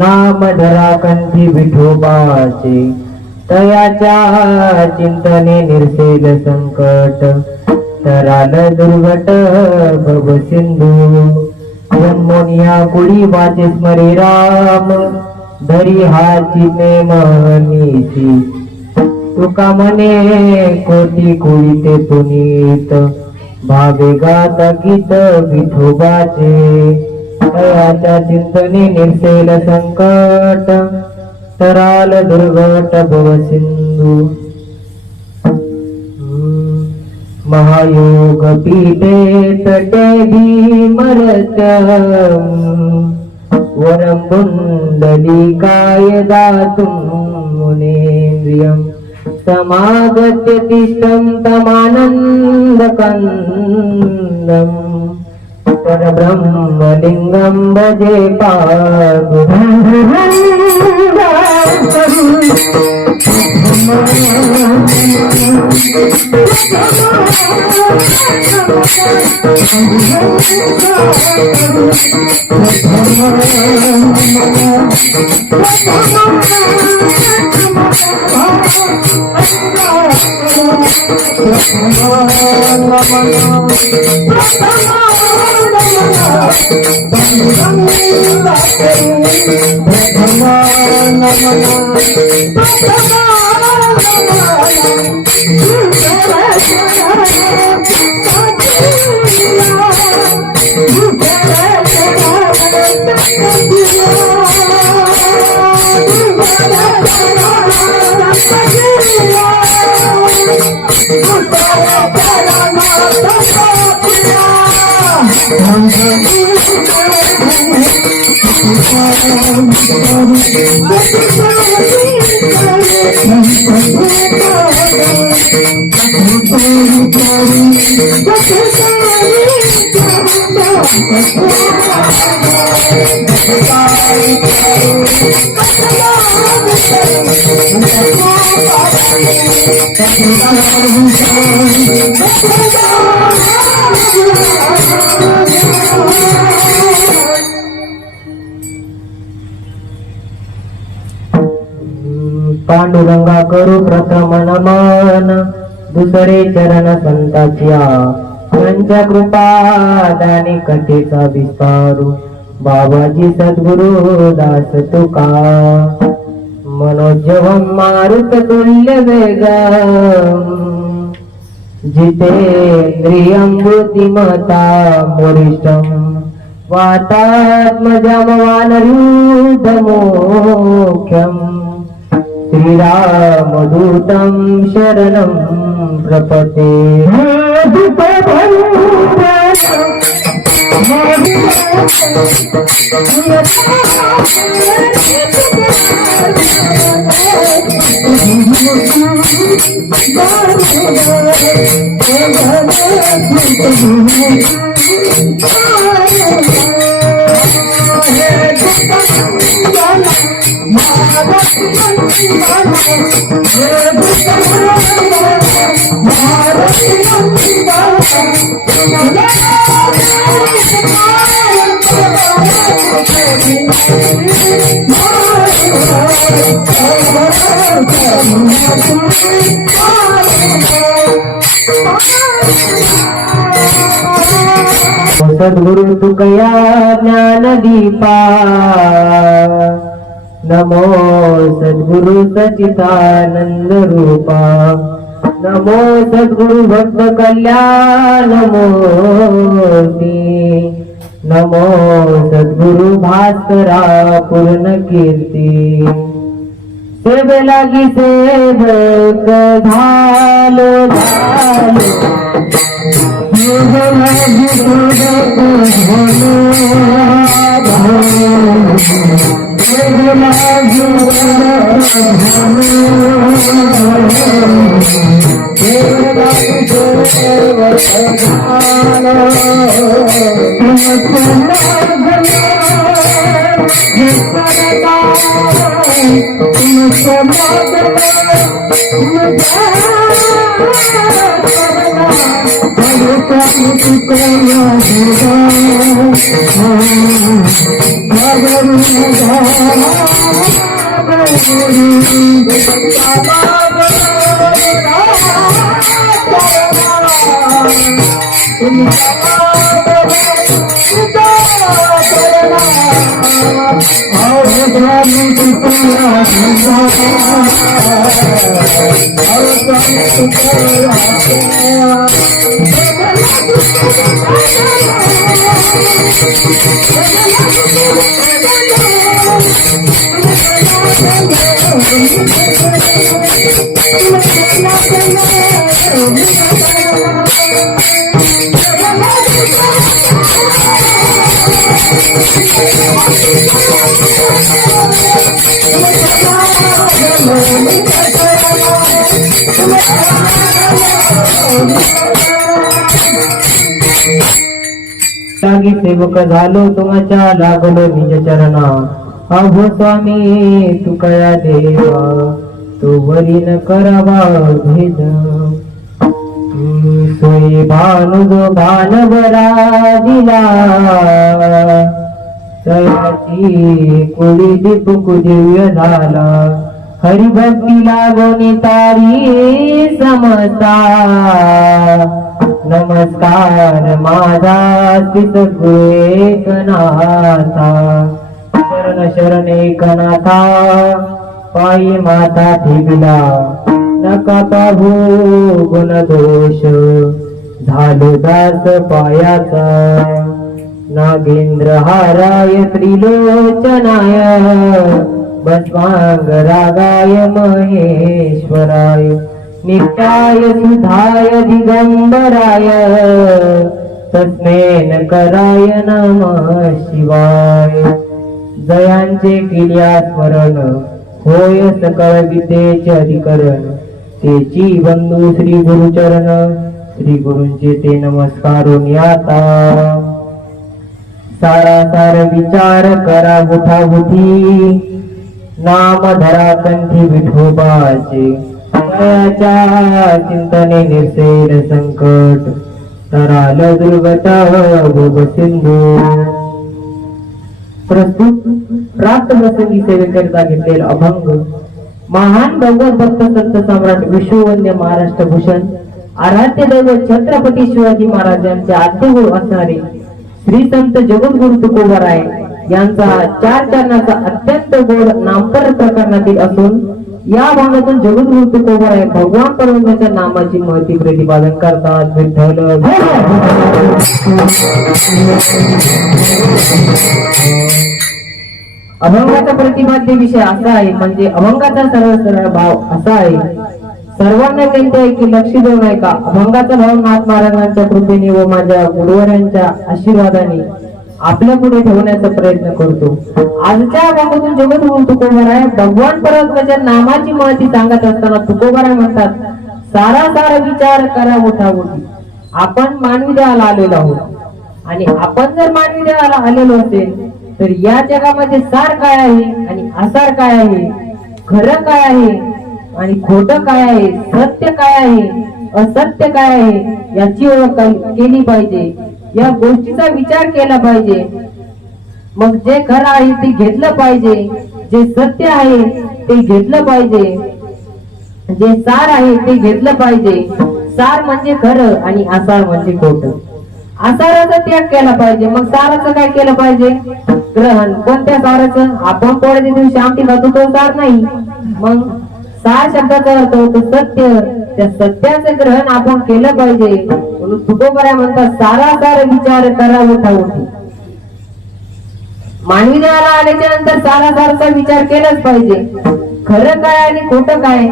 नाम धरा कंठी विठोबाचे, तयाच्या चिंतने निरसेल संकट, तराल दुर्गट भव सिंधू. जन्मोनिया कुडी वाचे स्मरी राम, धरी हाची नेमनीसी. तुका मने कोटी कुळीते पुनीत, भावे गात गीत विठोबाचे. तयाच्या चिंतने निरसेल संकट, तराल दुर्गट भव सिंधू. महायोग पीठे तटे भीमरसम, वरं पुंडलिकाय दातुं मुनेन्द्रियं. समागत्य तिष्ठं तमानन्दकन्दं, परब्रह्मलिङ्गं भजे पादुकं. पांडुरंगा करू प्रथम नमन, दुसरे चरण संताच्या. त्यांच्या कृपा दानी कथेचा विस्तारू, बाबाजी सद्गुरु दास तुका. मनोजवं मारुत तुल्य वेगं, जितेंद्रियं बुद्धिमता वरिष्ठं. वातात्मजं वानरूढमुख्यं, श्रीरामदूतं शरणं प्रपते. सद्गुरु तुकया ज्ञानदीपा, नमो सद्गुरु सच्चिदानंद रूपा. नमो सद्गुरु भक्त कल्याण मूर्ती. नमो सद्गुरु भास्करा पूर्ण कीर्ती. सेवे लागी सेवक झालो झालो, लागी सेवक झालो तुमच्या लागलो निज चरणा अहो स्वामी तू कया देवा तो वरी न करावा भेद सोयी भानु जो भानवरा दिला तयाची कुळी दीपक दिव्य झाला हरिभक्ती लागोनी तारी समता नमस्कार माझा श्री सद्गुरू एकनाथा शरण शरण एकनाथा पायी माता ठेविला नका पाहू गुण दोष झालो दास पायाचा नागेंद्र हाराय त्रिलोचनाय भस्मांग रागाय महेश्वराय नित्याय सुधाय दिगंबराय तस्मै कराय नमः शिवाय जयांचे किल्या स्मरण होय सकळ विद्येचे अधिकरण तेची बंधू श्री गुरुचरण श्री गुरूंचे ते नमस्कारून आता सारासार विचार करा गुठागुठी नाम धरा कंठी विठोबाचे दयाच्या चिंतने निसेल संकट तराल दुर्गत भोग सिंधू प्रस्तुत प्राप्त प्रसंगी सेवेकरिता घेतलेला अभंग महान भगवत भक्त संत सम्राट विश्ववंद्य महाराष्ट्र भूषण आराध्य दैवत छत्रपती शिवाजी महाराजांचे आद्य गुरु असणारे श्री संत जगद्गुरु तुकोबाराय यांचा 4 चरणाचा अत्यंत गोड नामपर प्रकरणातील असून या भागातून जगद्गुरु तुकोबाराय भगवान परमेश्वराच्या नामाची महती प्रतिपादन करतात. विठ्ठल अभंगाचा प्रतिपाद्य विषय असा आहे म्हणजे अभंगाचा सरळ सरळ भाव असा आहे. सर्वांना विनंती आहे की लक्ष देऊ नये का अभंगाचा भाव नाथ महाराजांच्या कृपेने व माझ्या गुरुवरांच्या आशीर्वादाने आपल्या पुढे ठेवण्याचा प्रयत्न करतो. आजच्या अभंगातून जगद्गुरु तुकोबाराय भगवान परमेश्वराच्या नामाची महती सांगत असताना तुकोबाराय म्हणतात, सारा सारा विचार करा उठाउठी. आपण मानवी देहाला आलेलो आहोत आणि आपण जर मानवी देहाला आलेलो असेल तर या जगामध्ये सार काय आहे आणि असार काय आहे, खरं काय आहे आणि खोटं काय आहे, सत्य काय आहे, असत्य काय आहे याची ओळख केली पाहिजे. या गोष्टीचा विचार केला पाहिजे. मग जे खरं आहे ते घेतलं पाहिजे, जे सत्य आहे ते घेतलं पाहिजे, जे सार आहे ते घेतलं पाहिजे. सार म्हणजे खरं आणि आसार म्हणजे खोटं. आसाराचा त्याग केला पाहिजे. मग साराचं काय केलं पाहिजे? ग्रहण. कोणत्या साराचं? आपण पोळ्याच्या दिवशी आमटी खातो तो सार नाही. मग सार शब्दाचा अर्थ होतो सत्य. त्या सत्याचं ग्रहण आपण केलं पाहिजे. म्हणून तुकोबाराय म्हणतात, सारा सार विचार करा उठाउठी. मानवी देहाला आल्याच्या नंतर सारा सारचा विचार केलाच पाहिजे. खरं काय आणि खोटं काय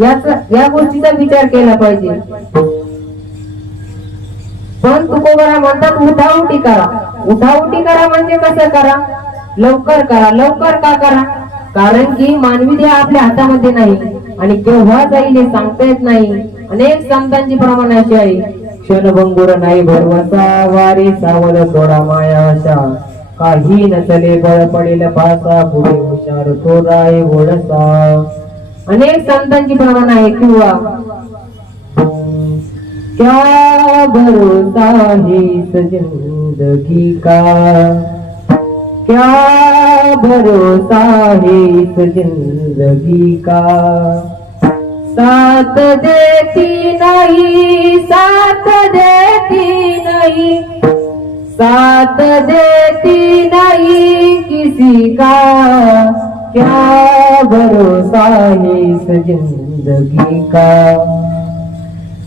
या गोष्टीचा विचार केला पाहिजे. पण तुकोबाराय म्हणतात उठाउठी करा. उठाउठी करा म्हणजे कसं करा? लवकर करा. लवकर का करा? कारण की मानवी देह आपल्या हातामध्ये नाही आणि केव्हा जाईल हे सांगता येत नाही. अनेक संतांची प्रमाण अशी आहे, क्षणभंगुर नाही भरवसा, वारे सावध थोडा माया आशा, काही नसले बळ पडेल पासा, पुढे हुशार थोराय ओळसा. अनेक संतांची प्रमाण आहे. किंवा क्या भरोसा है इस जिंदगी का, क्या भरोसा है इस जिंदगी का। साथ देती नहीं, साथ देती नहीं, साथ देती नहीं किसी का, क्या भरोसा है इस जिंदगी का।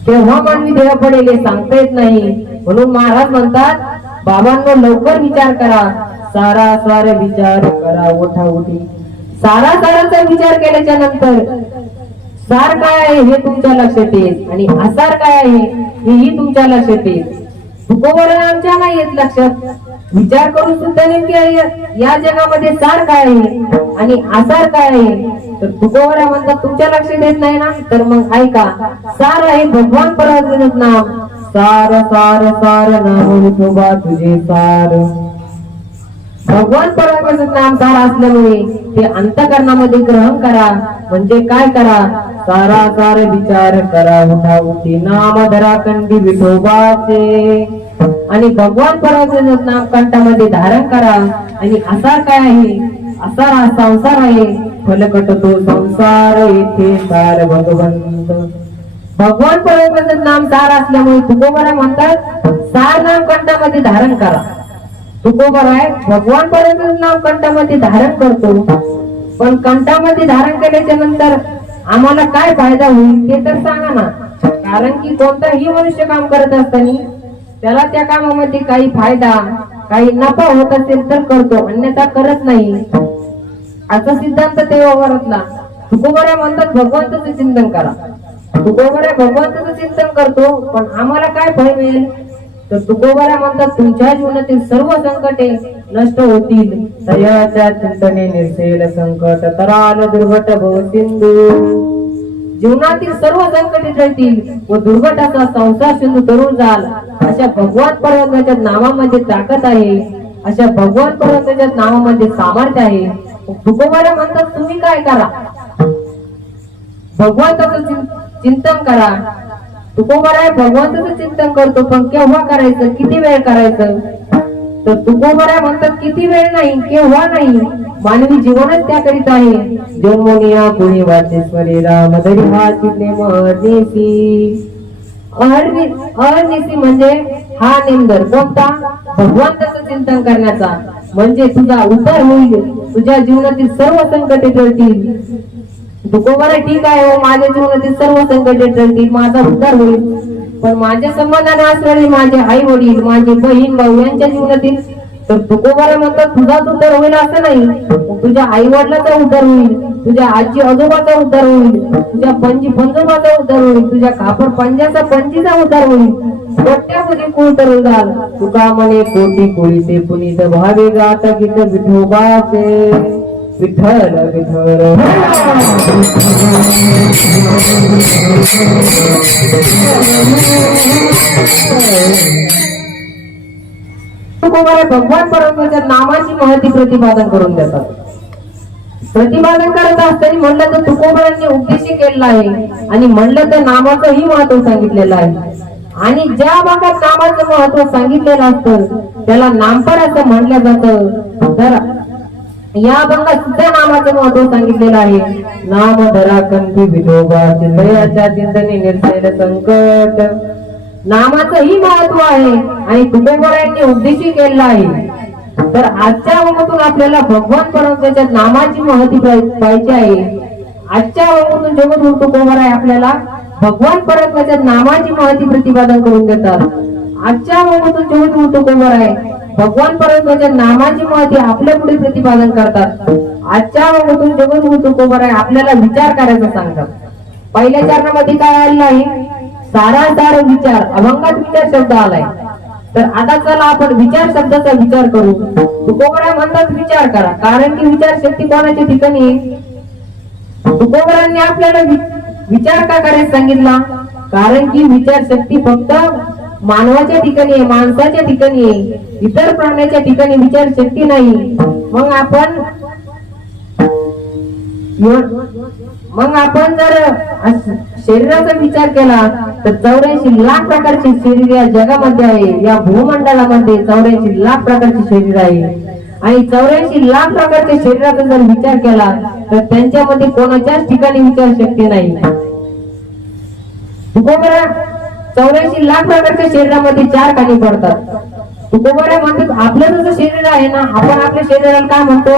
केव्हा मानवी देह पडेल हे सांगता येत नाही, म्हणून महाराज म्हणतात बाबांनो लवकर विचार करा, सारा सारा विचार करा उठाउठी। सारा साराचा विचार केल्याच्या नंतर सार काय आहे हे तुमच्या लक्षात येईल आणि आसार काय आहे हेही तुमच्या लक्षात येईल। तुकोबरा आमच्या नाही येत लक्षात, विचार करून सुद्धा नेमके या जगामध्ये सार काय आहे आणि आसार काय आहे तर तुकोबरा म्हणतात तुमच्या लक्षात येत नाही ना, तर मग ऐका, सार आहे भगवान परमात्म्याचं नाम, सार सार सार नाम विठोबा तुझे सार। भगवान परमात्म्याचं नाम सार असल्यामुळे ते अंतःकरणामध्ये ग्रहण करा, म्हणजे काय करा, सारा सार विचार करा उठाउठी, नाम धरा कंठी विठोबाचे आणि भगवान परमात्म्याचं नाम कंठामध्ये धारण करा। आणि आसार काय आहे, आसार हा संसार आहे, फलकट तो संसार येथे सार भगवंत। भगवान परमात्म्याचं नाम सार असल्यामुळे तुकोबरा म्हणतात सार नाम कंठामध्ये धारण करा। तुकोबरा आहे भगवान परमात्म्याचं नाम कंठामध्ये धारण करतो, पण कंठामध्ये धारण केल्याच्या नंतर आम्हाला काय फायदा होईल ते तर सांगा ना। कारण की कोणताही मनुष्य काम करत असताना त्याला त्या कामामध्ये काही फायदा काही नफा होत असेल तर करतो, अन्यथा करत नाही, असा सिद्धांत देवावरतला। तुकोबरा म्हणतात भगवंताचं चिंतन करा। तुकोबरा भगवंताचं चिंतन करतो, पण आम्हाला काय फळ मिळेल तर तुकोबरा म्हणतात तुमच्या जीवनातील सर्व संकटे नष्ट होतील, तयाच्या चिंतने निर्सेल संकट, तराल दुर्घट भव सिंधू। जीवनातील सर्व संकटे टळतील व दुर्घटाचा संसार सिंधू तरुण जाल। अशा भगवान परमात्म्याच्या नामामध्ये ताकद आहे, अशा भगवान परमात्म्याच्या नामामध्ये सामर्थ्य आहे। तुकोबरा म्हणतात तुम्ही काय करा, भगवंताचं चिंतन करा। तुकोबरा भगवंताचं चिंतन करतो, पण केव्हा करायचं, किती वेळ करायचं तर तुकोबरा म्हणतात किती वेळ नाही, केव्हा नाही, मानवी जीवनच त्याकरिता आहे। जन्मोनिया कोणी वाचेश्वरी राम धरी हा नेम अहर्निशी। अहर्निशी म्हणजे हा नेमदर कोणता, भगवंताचं चिंतन करण्याचा, म्हणजे तुझा उद्धार होईल, तुझ्या जीवनातील सर्व संकटे टळतील। तुकोबरा ठीक आहे हो, माझ्या जीवनातील सर्व संकटे टळतील, माझा उद्धार होईल, पण माझ्या संबंधाने असलेले माझे आई वडील माझे बहीण भाऊ यांच्या जीवनातील तर तुकोबरा म्हणतात तुझाच उद्धार होईल असं नाही, तुझ्या आई वडिलाचा उद्धार होईल, तुझ्या आजी आजोबाचा उद्धार होईल, तुझ्या पंजी पंजोबाचा उद्धार होईल, तुझ्या खापर पंजाचा पंजीचा उद्धार होईल, कोट्यामध्ये कुळ तरुण जाल। तुका म्हणे कोटी कोळीचे पुनीत भावे गात गीत विठोबाचे, विठ्ठल विठ्ठल। तुकोबरा भगवान परमात्म्याच्या नामाची महती प्रतिपादन करून देतात। प्रतिपादन करत असताना म्हणलं तर तुकोबरांनी उपदेश केलेला आहे आणि म्हणलं तर नामाचंही महत्व सांगितलेलं आहे। आणि ज्या भागात नामाचं महत्व सांगितलेलं असतं त्याला नामपर असं म्हटलं जातं, तर या भागात सुद्धा नामाचं महत्व सांगितलेलं आहे। नाम धरा कंठी विठोबा, चिंतयाच्या चिंतने निर्सेल संकट। नामाचंही महत्व आहे आणि तुकोबरांनी उपदेश केलेला आहे। तर आजच्या अवगतून आपल्याला भगवान परमात्म्याच्या नामाची महती पाहिजे आहे। आजच्या अवगतून जगद्गुरु तुकोबरा आपल्याला भगवान परमात्म्याच्या नामाची महती प्रतिपादन करून देतात। आजच्या अवगतून जगद्गुरु तुकोबरा भगवान परमात्म्याच्या नामाची महती आपल्या पुढे प्रतिपादन करतात। आजच्या अवगतून जगद्गुरु तुकोबरा आपल्याला विचार करायचा सांगतात। पहिल्या चरणामध्ये काय आलेलं आहे, सारा सार विचार, अभंगात विचार शब्द आलाय, तर आता चला आपण विचार शब्दाचा विचार करू। तुकोबरा म्हणतात विचार करा, कारण की विचार शक्ती कोणाच्या ठिकाणी आहे, तुकोबरांनी आपल्याला विचार का करायला सांगितला, कारण की विचार शक्ती फक्त मानवाच्या ठिकाणी आहे, माणसाच्या ठिकाणी आहे, इतर प्राण्याच्या ठिकाणी विचार शक्ती नाही। मग आपण जर शरीराचा विचार केला तर 84 लाख प्रकारची शरीर या जगामध्ये आहे, या भूमंडलामध्ये 84 लाख प्रकारची शरीर आहे. आणि 84 लाख प्रकारच्या शरीराचा जर विचार केला तर त्यांच्यामध्ये कोणाच्याच ठिकाणी विचारशक्ती नाही. तुकोबरा 84 लाख प्रकारच्या शरीरामध्ये 4 कानी पडतात. तुकोबरा म्हणतात आपलं जसं शरीर आहे ना, आपण आपल्या शरीराला काय म्हणतो?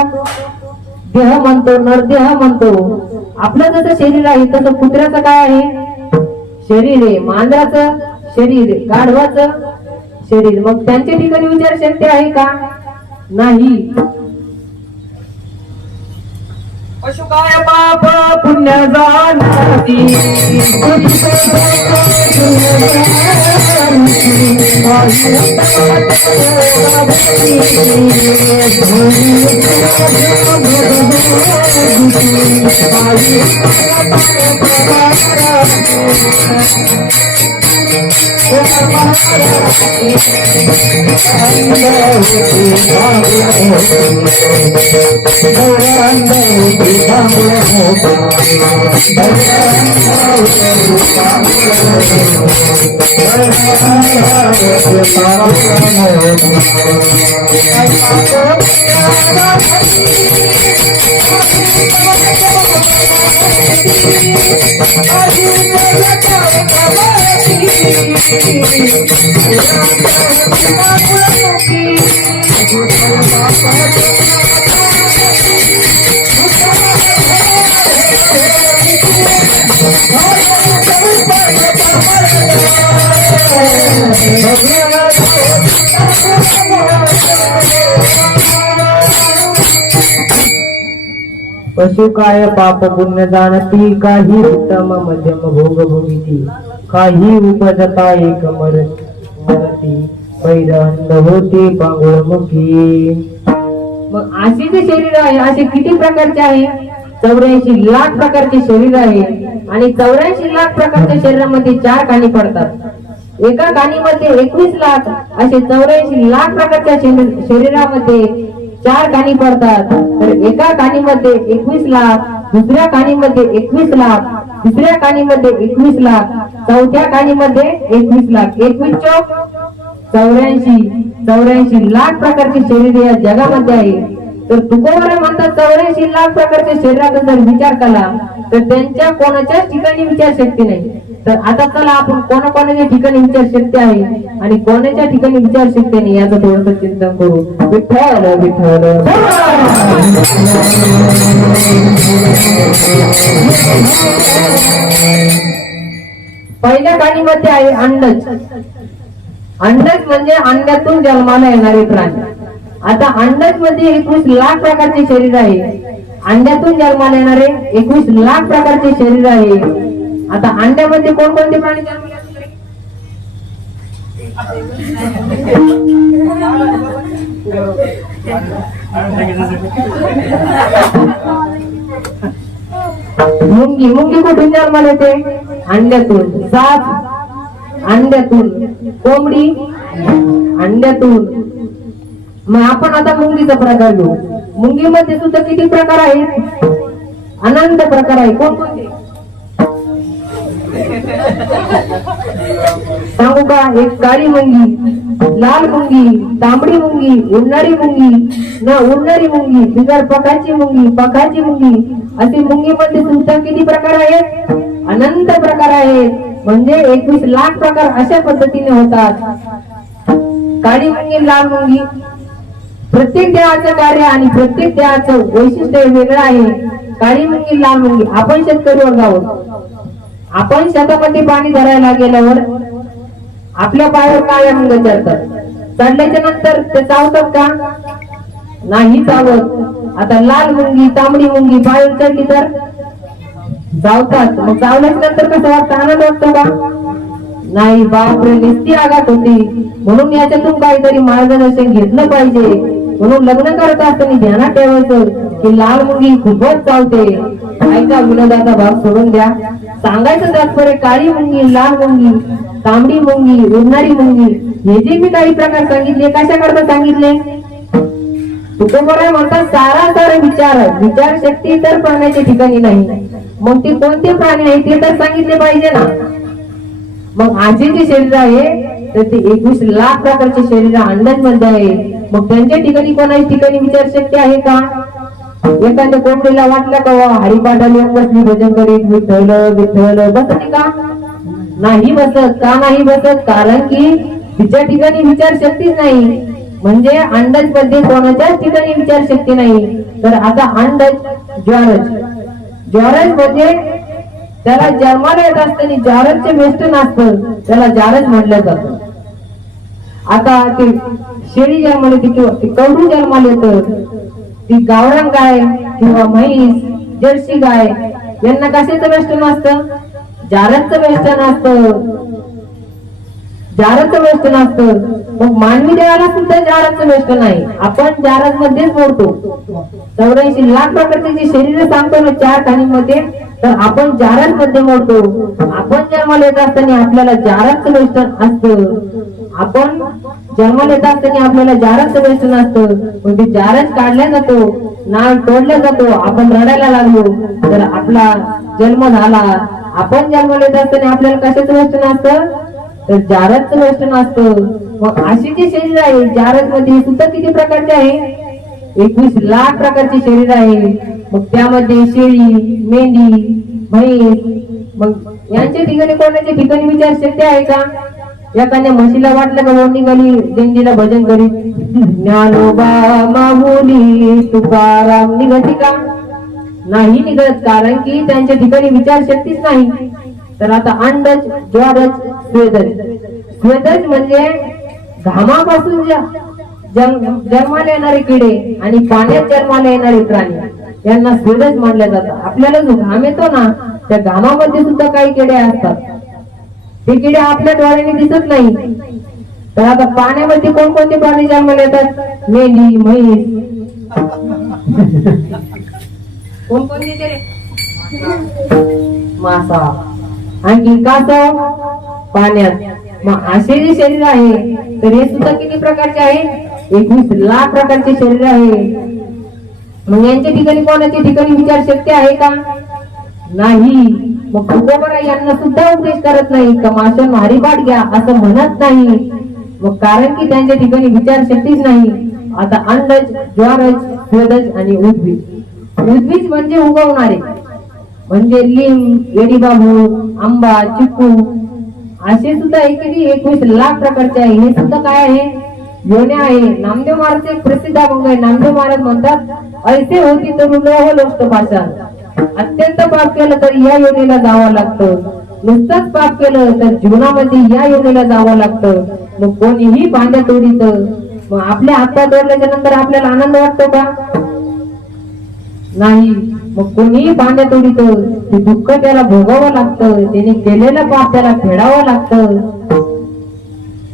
देह म्हणतो, नरदेह म्हणतो. आपलं जसं शरीर आहे तसं कुत्र्याचं काय आहे? शरीर आहे. मांजराचं शरीर, गाढवाचं शरीर. मग त्यांच्या ठिकाणी विचारशक्ती आहे का? नाही. पशुकाय पाप पुण्य जाणती पशु काय पाप पुण्य जाणती, काही उत्तम मध्यम भोग भोगिती, काही उपजता एक मरती, पैरंद होती पांगुळमुखी. मग असे जे शरीर आहे असे किती प्रकारचे आहे? 84 लाख प्रकारचे शरीर आहे. आणि 84 लाख प्रकारच्या शरीरामध्ये 4 कानी पडतात. एका कानीमध्ये 21 लाख, असे 84 लाख प्रकारच्या शरीरामध्ये 4 कानी पडतात. तर एका कानीमध्ये 21 लाख, दुसऱ्या कानीमध्ये 21 लाख, तिसऱ्या कानीमध्ये 21 लाख, चौथ्या कानीमध्ये 21 लाख, 21 चौक 84 लाख प्रकारचे शरीर या जगामध्ये आहे. तर तुकोबरा म्हणतात 84 लाख प्रकारच्या शरीराचा जर विचार केला तर त्यांच्या कोणाच्याच ठिकाणी विचारशक्ती नाही. तर आता चला आपण कोणाकोणाच्या ठिकाणी विचारशक्ती आहे आणि कोणाच्या ठिकाणी विचारशक्ती नाही याचं थोडंसं चिंतन करू. विठ्ठल विठ्ठल. पहिल्या काणीमध्ये आहे अंडज. अंडज म्हणजे अंड्यातून जन्माला येणारे प्राणी. आता अंडज मध्ये 21 लाख प्रकारचे शरीर आहे. अंड्यातून जन्माला येणारे 21 लाख प्रकारचे शरीर आहे. आता अंड्यामध्ये कोणकोणते प्राणी जन्माला येतात? मुंगी. मुंगी कुठून जन्माला येते? अंड्यातून. साप अंड्यातून. कोंबडी अंड्यातून. मग आपण आता मुंगीचा प्रकार घेऊ. मुंगीमध्ये सुद्धा किती प्रकार आहेत? अनंत प्रकार आहे. कोणकोणते सांगू का? एक काळी मुंगी, लाल मुंगी, तांबडी मुंगी, उडणारी मुंगी, न उडणारी मुंगी, बिगर पखाची मुंगी, पखाची मुंगी. अशी मुंगीमध्ये सुद्धा किती प्रकार आहेत? अनंत प्रकार आहेत. म्हणजे 21 लाख प्रकार अशा पद्धतीने होतात. काळी मुंगी, लाल मुंगी, प्रत्येक देहाचं कार्य आणि प्रत्येक देहाचं वैशिष्ट्य वेगळं आहे. काळी मुंगी, लाल मुंगी. आपण शेतकरी वर्ग आहोत. आपण शेतामध्ये पाणी धरायला गेल्यावर आपल्या पायावर काळ्या मुंग्या चढतात. चढल्याच्या नंतर ते चावतात का? नाही चावत. आता लाल मुंगी, तांबडी मुंगी पायावर चढली तर चावतात. मग चावल्याच्या नंतर कसं वाटतं? आनंद वाटतो का? नाही. बापरे, निस्ती आघात होती. म्हणून याच्यातून काहीतरी मार्गदर्शन घेतलं पाहिजे. म्हणून लग्न करत असताना ध्यानात ठेवायचं की लाल मुंगी खूपच चावते. ऐका, विनोदाचा भाग सोडून द्या. सांगायचं तात्पर्य काळी मुंगी, लाल मुंगी, तांबडी मुंगी, उडणारी मुंगी हे जे मी काही प्रकार सांगितले कशा करता सांगितले? तुकोबरा म्हणतात सारा विचारशक्ती तर प्राण्याच्या ठिकाणी नाही. मग ते कोणते प्राणी आहे ते तर सांगितले पाहिजे ना. मग आजी जे शरीर आहे तर ते 21 लाख प्रकारचे शरीर अंदाज मध्ये आहे. मग त्यांच्या ठिकाणी कोणाच्या ठिकाणी विचार शक्य आहे का? एखाद्या कोंबडीला वाटलं का हरिपाठाला येऊन बसली भजन करीत विठ्ठल विठ्ठल बसते का? नाही बसत. का नाही बसत? कारण की तिच्या ठिकाणी विचार शक्तीच नाही. म्हणजे अंडज मध्ये कोणाच्याच ठिकाणी विचार शक्ती नाही. तर आता अंडज ज्वारज म्हणजे त्याला जन्माला येत असताना जारजचे वेष्टन असतं, त्याला जारज म्हटलं जातं. आता ते शेळी जन्माला येते किंवा ते कवडू जन्माला येतं, ती गावरान गाय किंवा म्हैस जर्सी गाय यांना कशाचं वेष्टन असतं? जारजचं वेष्टन असतं. जारजचं वेष्टन असतं. मग मानवी देवाला सुद्धा जारजचं वेष्टन आहे. आपण जारज मध्येच मोडतो. 84 लाख प्रकारचे जे शरीर सांगतो ना 4 खाणीमध्ये, तर आपण जारज मध्ये मोडतो. आपण जन्माला येत असताना आपल्याला जारजचं वेष्टन असतं. आपण जन्माला येत असताना आपल्याला जारजचं वेष्टन असतं. मग ते जारज काढला जातो, नाळ तोडला जातो, आपण रडायला लागलो तर आपला जन्म झाला. आपण जन्माला येत असताना आपल्याला कशाचं वेष्टन असतं? तर जारजचं वेष्टन असतं. मग अशी जे शरीर आहे जारज मध्ये सुद्धा किती प्रकारचे आहे? 21 लाख प्रकारचे शरीर आहे. मग त्यामध्ये शेळी, मेंढी, म्हैस, मग यांच्या ठिकाणी कोणाच्या ठिकाणी विचार शक्य आहे का? एखाद्या म्हशीला वाटलं का निघाली दिंडीला भजन करीत ज्ञानोबा माऊली तुकाराम निघते का? नाही निघत. कारण की त्यांच्या ठिकाणी विचार शक्तीच नाही. तर आता अंडज, ज्वारज, स्वेदज. स्वेदज म्हणजे घामापासून जन्माला येणारे किडे आणि पाण्यात जन्माला येणारे प्राणी यांना स्वेदज मानले जातात. आपल्याला जो घाम येतो ना त्या घामामध्ये सुद्धा काही किडे असतात. ते किडे आपल्या डोळ्याने दिसत नाही. तर आता पाण्यामध्ये कोणकोणते प्राणी जन्माला येतात? मेंढी, म्हैस, कोणकोणते? मासा, आणखी कासव पाण्यात. मग असे जे शरीर आहे तर हे सुद्धा किती प्रकारचे आहे? 21 लाख प्रकारचे शरीर आहे. मग यांच्या ठिकाणी कोणाच्या ठिकाणी विचार शक्य आहे का? नाही. मग तुकोबरा यांना सुद्धा उपदेश करत नाही का माशांनो हरिपाठ घ्या असं म्हणत नाही. मग कारण की त्यांच्या ठिकाणी विचार शक्तीच नाही. आता अंडज, ज्वारज, स्वेदज आणि उद्भिज. उद्भिज म्हणजे उगवणारे, म्हणजे लिंब, एडीबाबू, आंबा, चिक्कू असे सुद्धा किती 21 लाख प्रकारचे आहे. हे सुद्धा काय आहे? योन्या आहे. नामदेव महाराज एक प्रसिद्ध अभंग आहे. नामदेव महाराज म्हणतात ऐसे होती तर लोह लोष्ट पाषाण. अत्यंत पाप केलं तर या योनीला जावं लागतं. नुसतंच पाप केलं तर जीवनामध्ये या योनीला जावं लागतं. मग कोणीही भांड्या तोडीत. मग आपल्या हातपाय तोडल्याच्या नंतर आपल्याला आनंद वाटतो का? नाही. मग कोणीही भांड्या तोडीत ते दुःख त्याला भोगावं लागतं. त्याने केलेलं पाप त्याला फेडावं लागतं.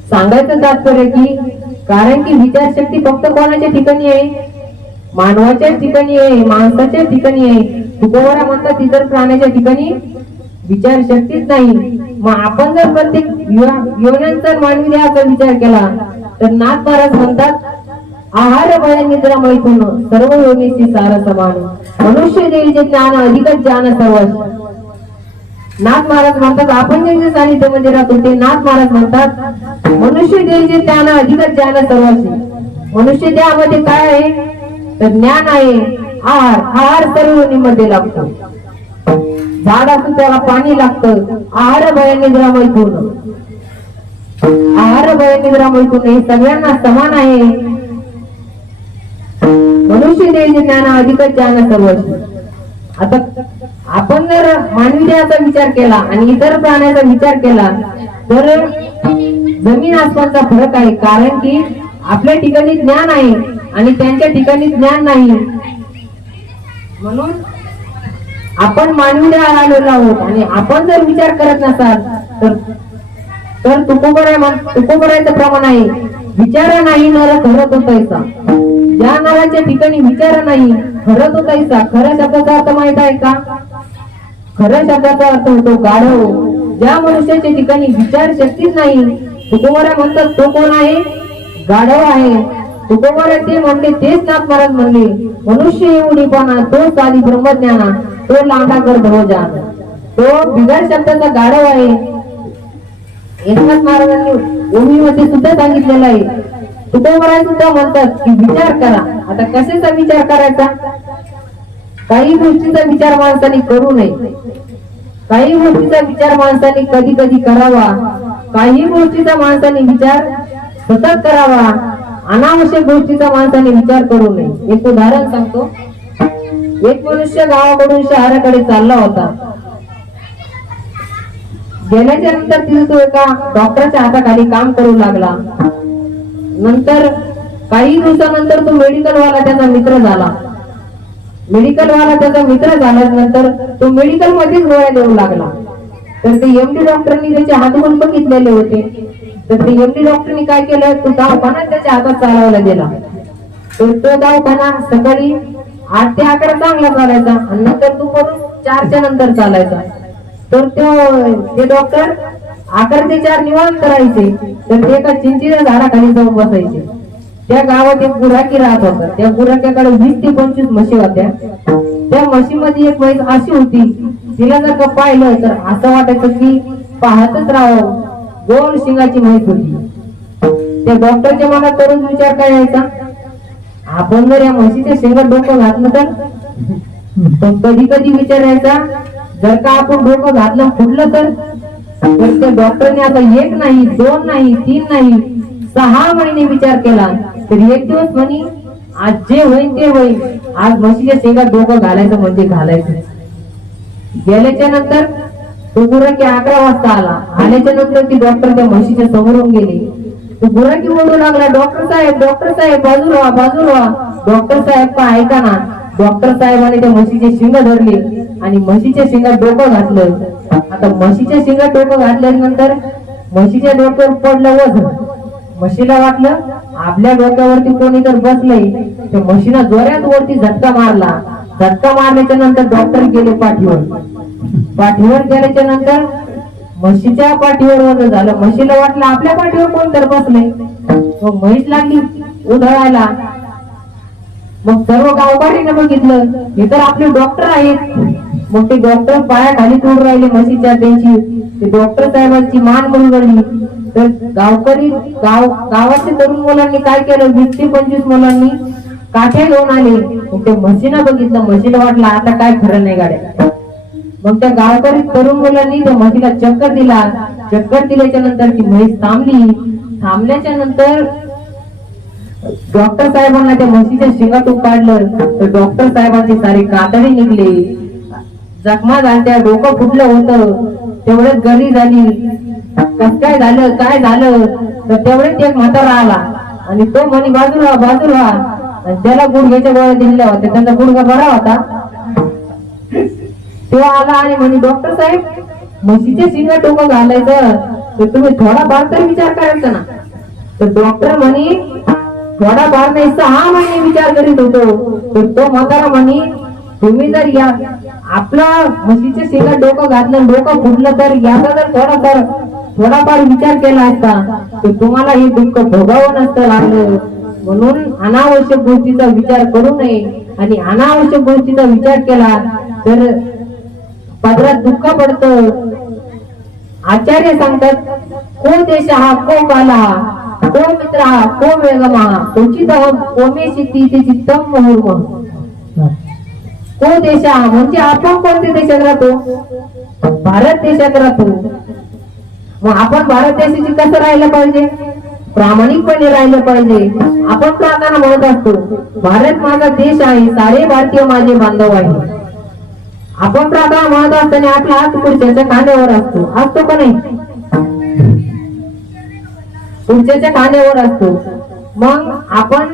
सांगायचं तात्पर्य की कारण की विचारशक्ती फक्त कोणाच्या ठिकाणी आहे? मानवाच्या ठिकाणी आहे, माणसाच्या ठिकाणी आहे. तुकोबरा म्हणतात इतर प्राण्याच्या ठिकाणी विचार शक्तीच नाही. मग आपण जर प्रत्येक योन्यांचा मानवी देहाचा विचार केला तर नाथ महाराज म्हणतात आहार भय निद्रा मैथुन सर्व योनीशी सार समान मनुष्य देवीचे ज्ञान अधिकच ज्ञान सर्वस्व. नाथ महाराज म्हणतात आपण ज्यांच्या सानिध्यामध्ये राहतो ते नाथ महाराज म्हणतात मनुष्य देवीचे ज्ञान अधिकच ज्ञान सर्वस्व. मनुष्य देहामध्ये काय आहे? तर ज्ञान आहे. आहार सर्व योनीमध्ये लागतो. झाड असं त्याला पाणी लागतं. आहार भय निद्रा मैथुन. आहार भय निद्रा मैथुन हे सगळ्यांना समान आहे. मनुष्य देहाचे ज्ञान अधिकच ज्ञान सर्वस्व. आता आपण जर मानवी देहाचा विचार केला आणि इतर प्राण्याचा विचार केला तर जमीन आसमानचा फरक आहे. कारण की आपल्या ठिकाणी ज्ञान आहे आणि त्यांच्या ठिकाणी ज्ञान नाही. म्हणून आपण मानवी देहाला आलेलो आहोत आणि आपण जर विचार करत नसाल तर तुकोबराचं प्रमाण आहे विचार नाही नर खरत होतायचा. ज्या नराच्या ठिकाणी विचार नाही खरत होतायचा. खऱ्या शब्दाचा अर्थ माहित आहे का? खऱ्या शब्दाचा अर्थ होतो गाढव. ज्या मनुष्याच्या ठिकाणी विचार शक्तीच नाही तुकोबरा म्हणतात तो कोण आहे? गाढव आहे. तुकोबरा ते म्हणले तेच नाथ महाराज म्हणले मनुष्य एवढीपणा तो साधी ब्रह्मज्ञाना तो लांडा कर भवजान. तो बिगर शब्दाचा गाढव आहे. एकनाथ महाराजांनी ओमीमध्ये सुद्धा सांगितलेलं आहे. तुकोबराय सुद्धा म्हणतात की विचार करा. आता कशाचा विचार करायचा? काही गोष्टीचा विचार माणसाने करू नये. काही गोष्टीचा विचार माणसाने कधी कधी करावा. काही गोष्टीचा माणसाने विचार सतत करावा. अनावश्यक गोष्टीचा माणसाने विचार करू नये. एक उदाहरण सांगतो. एक मनुष्य गावाकडून शहराकडे चालला होता. गेल्याच्या नंतर तिथे तो एका डॉक्टरच्या हाताखाली काम करू लागला. नंतर काही दिवसानंतर तो मेडिकल वाला त्याचा मित्र झाला. मेडिकल वाला त्याचा मित्र झाल्यानंतर तो मेडिकल मध्येच गोळ्या देऊ लागला. तर ते एमडी डॉक्टरनी त्याचे हात गुण बघितलेले होते. तर ते एमडी डॉक्टरनी काय केलं, तो दवाखाना त्याच्या हातात चालवला गेला. तर तो दवाखाना सकाळी 8 ते 11 चांगला चालायचा आणि नंतर दुपारून 4च्या नंतर चालायचा. तर ते डॉक्टर 11 ते 4 निवांत करायचे. तर ते एका चिंचेच्या झाडाखाली जाऊन बसायचे. त्या गावात एक गुराखी राहत होता. त्या गुराख्याकडे 20 ते 25 म्हशी होत्या. त्या म्हशीमध्ये एक म्हैस अशी होती, तिला जर का पाहिलं तर असं वाटायचं की पाहतच राहावं. गोल शिंगाची म्हैस होती. त्या डॉक्टरच्या मनात तरुण विचार काय यायचा, आपण जर या म्हशीच्या शिंगात डोकं घातलं तर कधी कधी विचारायचा, जर का आपण डोकं घातलं फुटलं तर त्या डॉक्टरने आता 1 नाही 2 नाही 3 नाही 6 महिने विचार केला. तर एक दिवस म्हणे आज जे होईल ते होईल, आज म्हशीच्या शेंगात डोकं घालायचं म्हणजे घालायचं. गेल्याच्या नंतर तो गुराखी 11 वाजता आला. आल्याच्या नंतर ती डॉक्टर त्या म्हशीच्या समोरून गेली. तो गुराखी बोलू लागला, डॉक्टर साहेब बाजूला व्हा, बाजूला व्हा. डॉक्टर साहेब का ऐका ना. डॉक्टर साहेबांनी त्या म्हशीचे शिंग धरले आणि म्हशीच्या शिंगात डोकं घातलं. आता म्हशीच्या शिंगात डोकं घातल्यानंतर म्हशीच्या डोक्यावर पडलं वजन. म्हशीला वाटलं आपल्या डोक्यावरती कोणी तर बसलंय. त्या म्हशीला जोरात वरती झटका मारला. झटका मारल्याच्या नंतर डॉक्टर गेले पाठीवर गेल्याच्या नंतर म्हशीच्या पाठीवर वजन झालं. म्हशीला वाटलं आपल्या पाठीवर कोण तर बसलंय. मग म्हैस लागली उधळायला. मग सर्व गावकऱ्यांनी बघितलं हे तर आपले डॉक्टर आहेत. मग ते डॉक्टर पायाखाली तोड राहिले म्हशीच्या. त्यांची ते डॉक्टर साहेबांची मान मुरगळली. तर गावातल्या तरुण मुलांनी काय केलं, 20 ते 25 मुलांनी काठ्या घेऊन आले. मग ते म्हशीला बघितलं. म्हशीला वाटलं आता काय खरं नाही गाड्या. मग त्या गावकरी तरुण मुलांनी त्या म्हशीला चक्कर दिला. चक्कर दिल्याच्या नंतर ती म्हैस थांबली. थांबल्याच्या नंतर डॉक्टर साहेबांना त्या म्हशीच्या शिंगातून काढलं. तर डॉक्टर साहेबांची सारी कातडी निघली. जखमा झाल्या, डोकं फुटलं होतं. तेवढ्यात गरी झाली. कस काय झालं काय झालं. तर तेवढेच एक म्हातारा आला आणि तो म्हणे बाजूला बाजूला. त्याला गुडघ्याच्या गोळ्या दिल्या होत्या. त्यांचा गुडघा बरा होता. तो आला आणि म्हणे डॉक्टर साहेब म्हशीच्या शिंगात डोकं घालायचं तर तुम्ही थोडा फार तर विचार करायचा ना. तर डॉक्टर म्हणे थोडा फार नाही 6 महिने विचार करीत होतो. तर तो म्हातारा म्हणे तुम्ही जर या आपलं म्हशीच्या शिंगात डोकं घातलं डोकं फुटलं तर याचा जर थोडाफार विचार केला असता तर तुम्हाला हे दुःख भोगावं नसतं लागलं. म्हणून अनावश्यक गोष्टीचा विचार करू नये. आणि अनावश्यक गोष्टीचा विचार केला तर पदरात दुःख पडतं. आचार्य सांगतात को देश हा को काला को मित्र हा को वेगमा क्वचित कोमेशी चित्तम मुहुर्म. को देश म्हणजे आपण कोणत्या देशात राहतो, भारत देशात राहतो. मग आपण भारत देशाची कसं राहिलं पाहिजे, प्रामाणिकपणे राहिलं पाहिजे. आपण प्रार्थना म्हणत असतो भारत माझा देश आहे, सारे भारतीय माझे बांधव आहे. आपण प्रार्थना म्हणत असताना आपला हात पुढच्याच्या खांद्यावर असतो का नाही, पुढच्याच्या खांद्यावर असतो. मग आपण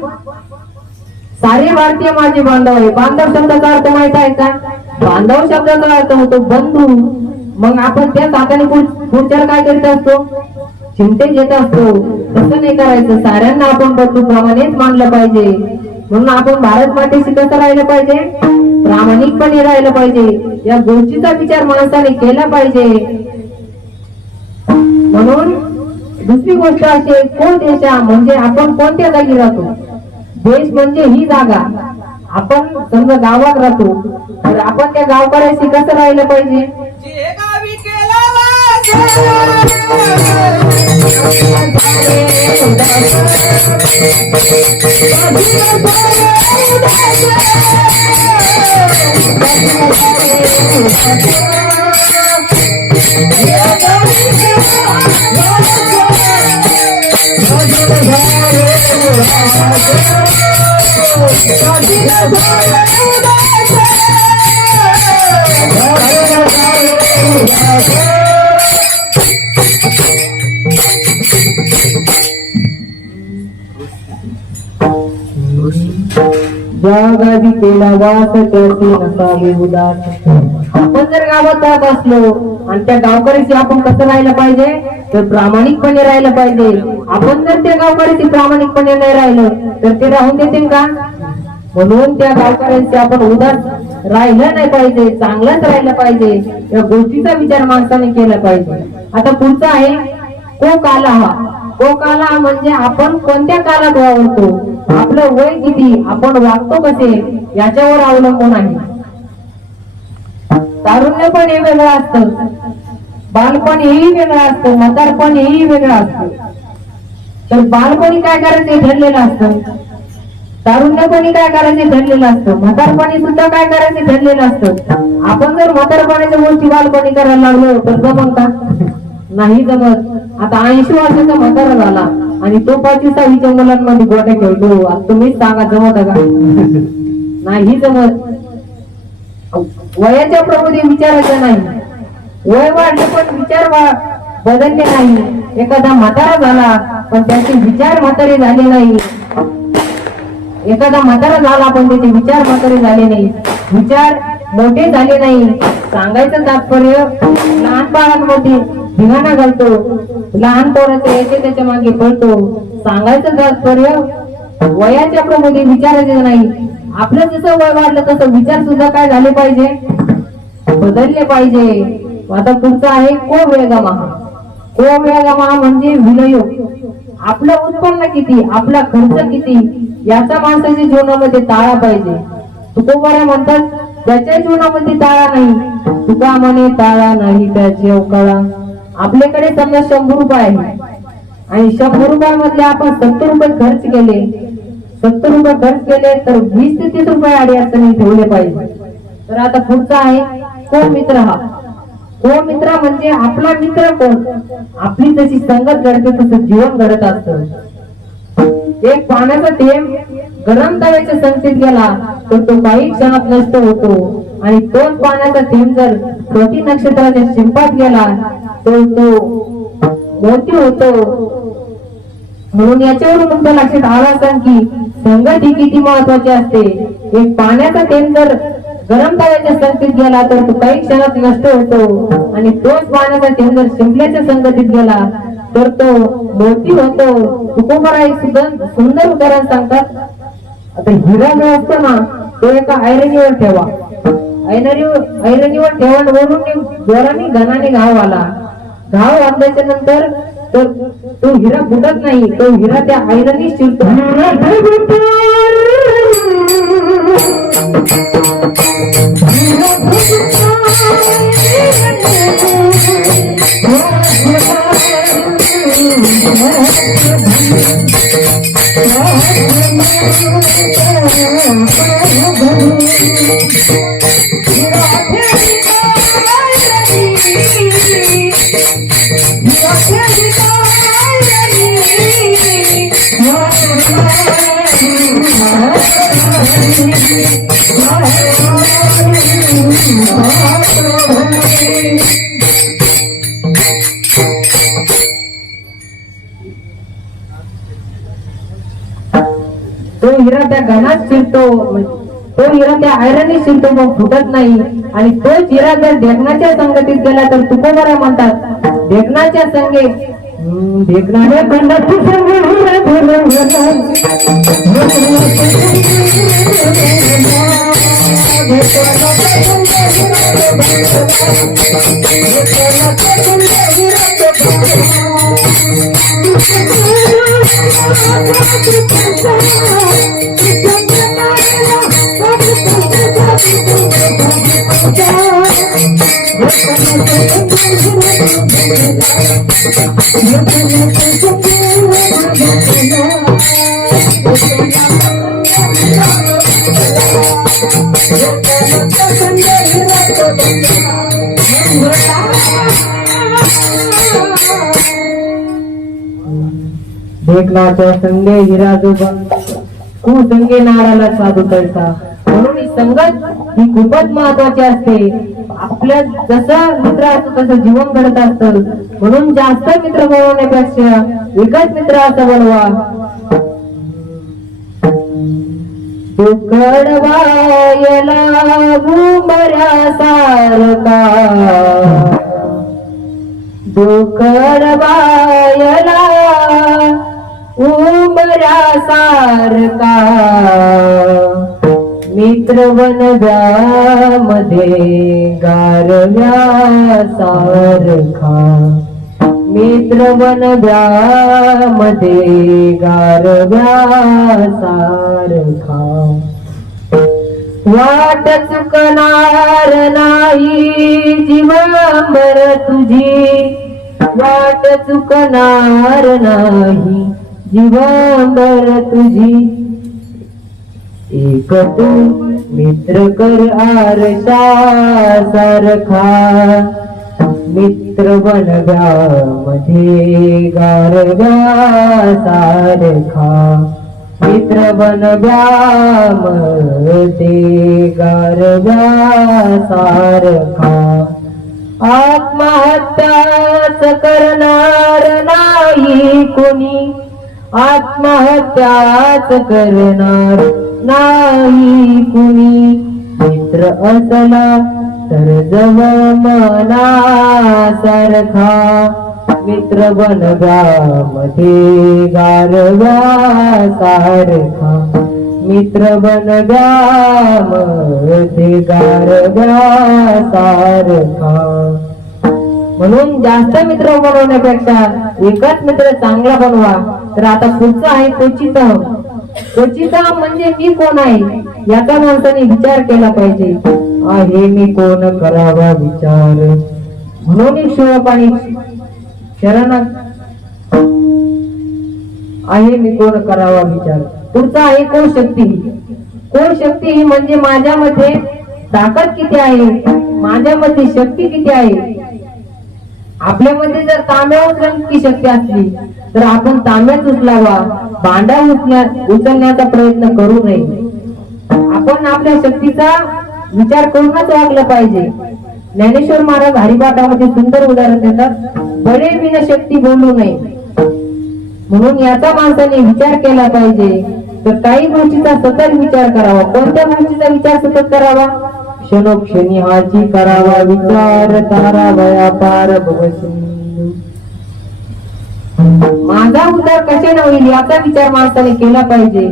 सारे भारतीय माझे बांधव आहे. बांधव शब्दाचा अर्थ माहित आहे का, बांधव शब्दाचा अर्थ होतो बंधू. मग आपण त्या हाताने पुढच्याला काय करीत असतो, चिमटे घेत असतो. तसं नाही करायचं. साऱ्यांना आपण बंधूप्रमाणेच मानलं पाहिजे. म्हणून आपण भारत मातेशी कसं राहिलं पाहिजे, प्रामाणिकपणे राहिलं पाहिजे. या गोष्टीचा विचार माणसाने केला पाहिजे. म्हणून दुसरी गोष्ट अशी को देशा म्हणजे आपण कोणत्या जागी राहतो. देश म्हणजे ही जागा. आपण समजा गावात राहतो तर आपण त्या गावकऱ्याशी कसं राहिलं पाहिजे, जे गावी केला वास जगादी केला वास त्याची नसावी उदास. आपण जर गावात राहत असलो आणि त्या गावकऱ्याशी आपण कसं राहिलं पाहिजे तर प्रामाणिकपणे राहिलं पाहिजे. आपण जर त्या गावकऱ्याशी प्रामाणिकपणे नाही राहिलं तर ते राहून देतील का? म्हणून त्या गावकऱ्यांशी आपण उदास राहिलं नाही पाहिजे, चांगलंच राहिलं पाहिजे. या गोष्टीचा विचार माणसाने केला पाहिजे. आता पुढचा आहे को काला. हा को काला म्हणजे आपण कोणत्या काळात वावरतो, आपलं वय किती, आपण वागतो कसे याच्यावर अवलंबून आहे. तारुण्य पण हे वेगळं असतं, बालपण हेही वेगळं असतं, म्हातारपण हेही वेगळं असतं. तर बालपणी काय करायचे ठरलेलं असतं, तारुण्यपणी काय करायचे ठरलेलं असतं, म्हातारपणी सुद्धा काय करायचे ठरलेलं असतं. आपण जर म्हातारपणाच्या गोष्टी बालपणी करायला लागलो तर जमन का? नाही जमत. आता 80 वर्षाचा म्हातारा झाला आणि तो 5वी-6वीच्या मुलांमध्ये गोट्या खेळतो. आता तुम्हीच सांगा जमत का? नाही जमत. वयाच्या प्रमाणे विचारायचं नाही. वय वाढले पण विचार बदलले नाही. एखादा म्हातारा झाला पण त्याचे विचार म्हातारे झाले नाही. एखादा म्हातारा झाला पण त्याचे विचार म्हातारे झाले नाही, विचार मोठे झाले नाही. सांगायचं तात्पर्य लहान बाळांमध्ये धिंगाणा घालतो, लहान पोराचं याचे त्याच्या मागे पळतो. सांगायचं तात्पर्य वयाच्या प्रमाणे विचारायचे नाही. आपलं जसं वय वाढलं तसं विचार सुद्धा काय झाले पाहिजे, बदलले पाहिजे. आता पुढचा आहे को वेगमा. को वेगमा म्हणजे विनियोग. आपलं उत्पन्न किती, आपला खर्च किती याचा माणसाच्या जीवनामध्ये ताळा पाहिजे. तुकोबारा म्हणतात त्याच्या जीवनामध्ये ताळा नाही, तुका म्हणे ताळा नाही त्याची अवकाळा. आपल्याकडे समजा 100 रुपये आहे आणि 100 रुपयामधले आपण 70 रुपये खर्च केले, 70 रुपये खर्च केले तर 20 ते 30 रुपये अडचणी ठेवले पाहिजे. तर आता पुढचा आहे को मित्र. हा को मित्र म्हणजे आपला मित्र कोण, आपली जशी संगत घडते तसं जीवन घडत असतं. एक पाण्याचा थेंब गरम तव्याच्या संगतीत गेला तर तो काही क्षणात नष्ट होतो आणि तोच पाण्याचा थेंब जर प्रति नक्षत्राच्या शिंपात गेला तर तो मोती होतो. म्हणून याच्यावरून तुमच्या लक्षात आला असेल की संगत ही किती महत्वाची असते. एक पाण्याचा थेंब जर गरम तव्याच्या संगतीत गेला तर तो काही क्षणात नष्ट होतो आणि तोच पाण्याचा थेंब जर शिंपल्याच्या संगतीत गेला तर तो मोती होतो. तुकोबारा एक सुंदर उदाहरण सांगतात. आता हिरा जो असतो ना तो एका ऐरणीवर ठेवा, ऐरणीवर ठेवून वरून जोराने घनाने घाव आला. घाव घातल्याच्या नंतर तर तो हिरा फुटत नाही, तो हिरा त्या ऐरणी शिरतो. तो हिरा त्या घनात शिरतो, तो हिरा त्या ऐरणीत शिरतो मग फुटत नाही. आणि तोच हिरा जर ढेकणाच्या संगतीत गेला तर तुकोबारा म्हणतात ढेकणाच्या संगे ढेकणाच्या खंडाची संगे देखनाच्या संगे हिराजोबा कुसंगे नाराला साधू कैसा. म्हणून ही संगत ही खूपच महत्वाची असते. आपल्या जसं मित्र असतो तसं जीवन घडत असतं. म्हणून जास्त मित्र बनवण्यापेक्षा एकच मित्र असं बनवा. दुकडवायला घुमऱ्यासारखा दुकडवायला उमऱ्यासारखा मित्र बनव्यामध्ये गारव्यासारखा मित्र बनव्यामध्ये गारव्यासारखा वाट चुकणार नाही जीवनभर तुझी वाट चुकणार नाही जीवनभर तुझी एक तू मित्र कर आरशा सारखा मित्र बनव्यामध्ये गारव्या सारखा मित्र बनव्यामध्ये गारव्या सारखा आत्महत्याच करणार नाही कोणी आत्महत्याच करणार नाही कुणी मित्र असला तर जव मनासारखा मित्र बनव्यामध्ये गारव्यासारखा मित्र बनव्यामध्ये गारव्यासारखा. म्हणून जास्त मित्र बनवण्यापेक्षा एकच मित्र चांगला बनवा. तर आता पुढचं आहे क्वचितम. क्वचितम म्हणजे मी कोण आहे याचा माणसाने विचार केला पाहिजे. आहे मी कोण करावा विचार. म्हणून शिवपाणी शरणात आहे मी कोण करावा विचार. पुढचा आहे कोण शक्ती. कोण शक्ती ही म्हणजे माझ्यामध्ये ताकद किती आहे माझ्यामध्ये शक्ती किती आहे. आपल्यामध्ये जर तांब्या उचलण्याची शक्ती असली तर आपण तांब्याच उचलावा भांडा उचलण्याचा प्रयत्न करू नये. आपण आपल्या शक्तीचा विचार करूनच वागलं पाहिजे. ज्ञानेश्वर महाराज हरिपाठामध्ये सुंदर उदाहरण देतात. बडे बिन शक्ती बोलू नये. म्हणून याचा माणसाने विचार केला पाहिजे. तर काही गोष्टीचा सतत विचार करावा. कोणत्या गोष्टीचा विचार सतत करावा. क्षणोक्षणी हाची करावा विचार तारावया पार भवसिंधू. माझा उद्धार कशाने होईल याचा विचार माणसाने केला पाहिजे.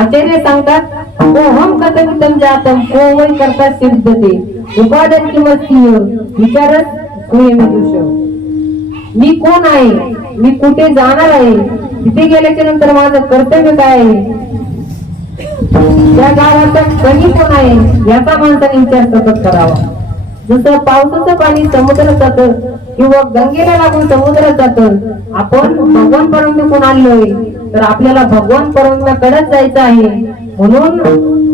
आचार्य सांगतात कोहम कथमितम जातम कोवै करता सिद्धते उपादन किंमतीय विचारच स्वयंदुष. मी कोण आहे मी कुठे जाणार आहे तिथे गेल्याच्या नंतर माझं कर्तव्य काय आहे त्या गावाचा कणी कोण आहे याचा माणसाने विचार सतत करावा. जसं पावसाचं पाणी समुद्रात जातं किंवा गंगेला लागून समुद्रात जातं. आपण भगवान परमेश्वर आलोय तर आपल्याला भगवान परमेश्वराकडेच जायचं आहे. म्हणून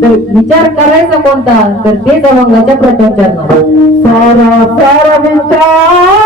तर विचार करायचा कोणता तर तेच अभंगाच्या प्रथम चरणात. सारा सारा विचार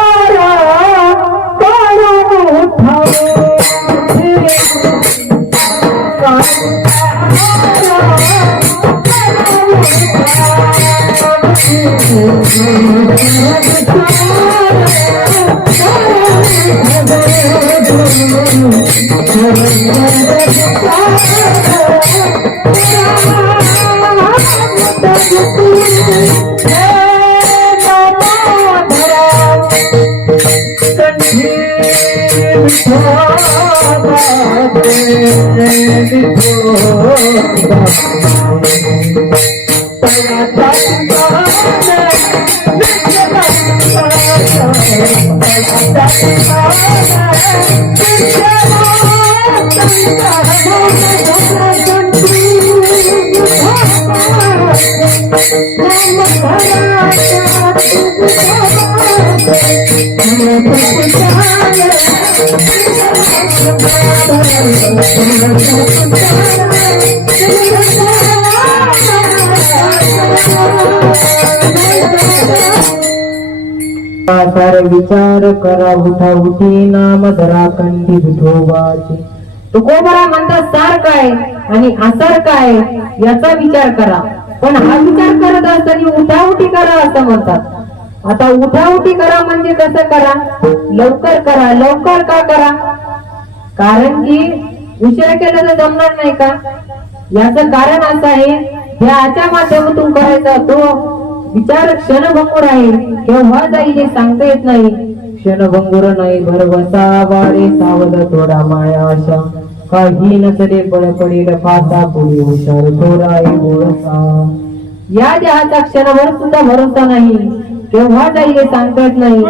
सारे विचार करा उठा उठी नाम धरा कंठी विठोबाची. तुकोबरा म्हणतात सार काय आणि आसार काय याचा विचार करा. पण हा विचार करत असताना उठाउठी करा असं म्हणतात. आता उठाउठी करा म्हणजे कसं करा? लवकर करा. लवकर का करा? कारण की उशीर केला तर जमणार नाही का? याचं कारण असं आहे, ह्याच्या माध्यमातून करायचा तो विचार क्षणभंगूर आहे. केव्हा जाईल हे सांगता येत नाही. क्षणभंगूर नाही भरवसा वारे सावध थोडा माया आशा काही नसले बळ पडेल फासा पुढे हुशार थोडा बोळसा. या देहाचा क्षणभर सुद्धा भरोसा नाही. केव्हा जाईल हे सांगता येत नाही.